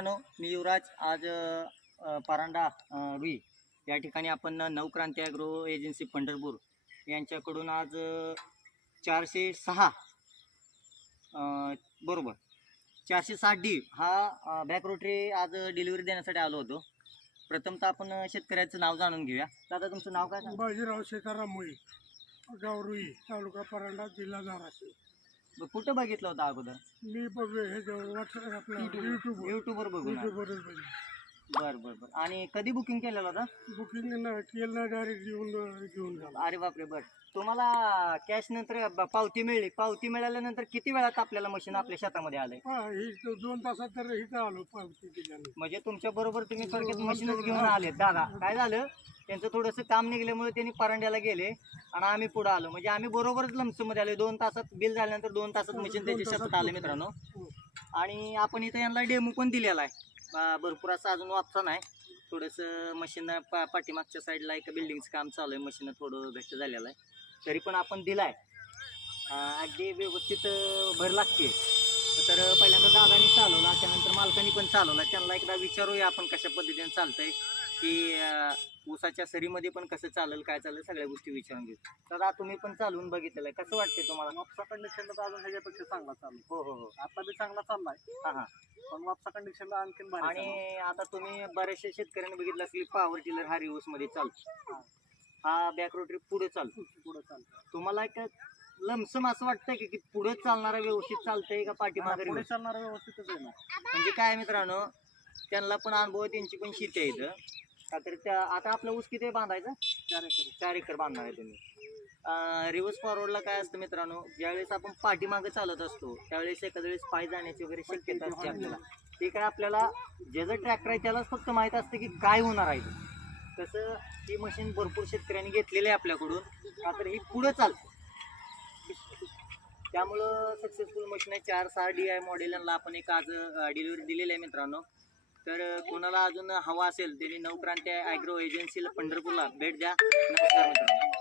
मी युवराज आज परांडा रुई या ठिकाणी आपण नवक्रांती ॲग्रो एजन्सी पंढरपूर यांच्याकडून आज 406 बरोबर 460D हा बॅक रोटरी आज डिलिव्हरी देण्यासाठी आलो होतो. प्रथमतः आपण शेतकऱ्याचं नाव जाणून घेऊया. दादा तुमचं नाव काय? बाजीराव सीताराम मुळे, गाव रुई, तालुका परांडा, जिल्हा धाराशिव. कुठं बघितलं होतं अगोदर? मी हे व्हॉट्सअप आपलं यूट्यूबवर बघून. बघितलं. बरं बरं बरं. आणि कधी बुकिंग केलेलं होतं? बुकिंग केलं डायरेक्ट घेऊन झालं. अरे बापरे. बरं, तुम्हाला कॅश नंतर पावती मिळली. पावती मिळाल्यानंतर किती वेळात आपल्याला मशीन आपल्या शेतामध्ये आलंय? ही 2 तासात तर इथं आलो पावती दिल्याने. म्हणजे तुमच्या बरोबर तुम्ही थोडक्यात मशीनच घेऊन आलेत. दादा काय झालं, त्यांचं थोडंसं काम निघल्यामुळे त्यांनी परांड्याला गेले आणि आम्ही पुढे आलो. म्हणजे आम्ही बरोबरच लमसमध्ये आलो. 2 तासात बिल झाल्यानंतर 2 तासात मशीन त्याच्या शेतात आलं मित्रांनो. आणि आपण इथं यांना डेमो पण दिलेला आहे. भरपूर असं अजून वापसा नाही. थोडंसं मशीन पाठीमागच्या साईडला एक बिल्डिंगचं काम चालू आहे. मशीन थोडं घट्ट झालेलं आहे, तरी पण आपण दिलाय. अगदी व्यवस्थित भर लागते. तर पहिल्यांदा दादानी चालवला, त्यानंतर मालकानी पण चालवला. त्यांना एकदा विचारूया आपण कशा पद्धतीने चालतंय, की ऊसाच्या सरीमध्ये पण कसं चालेल, काय चालेल, सगळ्या गोष्टी विचारून घेऊ. दादा तुम्ही पण चालवून बघितलेलं आहे, कसं वाटतंय तुम्हाला? वापसा कंडिशनला अजून ह्याच्यापेक्षा चांगला चालू. हो हो हो. आता बी चांगला चाललाय. हां हां. पण वापसा कंडिशनला आणखीन भारी. आणि आता तुम्ही बऱ्याचशा शेतकऱ्यांनी बघितलं असेल, पॉवर टिलर हा रिव्हर्स मध्ये चालतो, हा बॅक रोटरी पुढे चालतो. तुम्हाला एक लमसम असं वाटतंय की पुढे चालणारा व्यवस्थित चालतंय का पाठीमागे? पुढे चालणारा व्यवस्थितच आहे ना. म्हणजे काय मित्रांनो, त्यांना पण अनुभव आहे, त्यांची पण शेती आहे इथं. का तर त्या आता आपलं ऊस किती बांधायचं? 4 एकर बांधणार आहे तुम्ही. रिव्हर्स फॉरवर्डला काय असतं मित्रांनो, ज्यावेळेस आपण पाठीमागे चालत असतो त्यावेळेस एखाद्या वेळेस पाय जाण्याची वगैरे शक्यता असते आपल्याला. ते काय आपल्याला ज्याचं ट्रॅक्टर आहे त्यालाच फक्त माहीत असतं की काय होणार आहे. तसं ही मशीन भरपूर शेतकऱ्यांनी घेतलेली आहे आपल्याकडून, का तर ही पुढं चालतं. त्यामुळं सक्सेसफुल मशीन आहे. 406DI मॉडेलला आपण एक आज डिलिव्हरी दिलेली आहे मित्रांनो. तर कोणाला अजून हवा असेल त्यांनी नवक्रांती ॲग्रो एजन्सीला पंढरपूरला भेट द्या. नमस्कार मित्रांनो.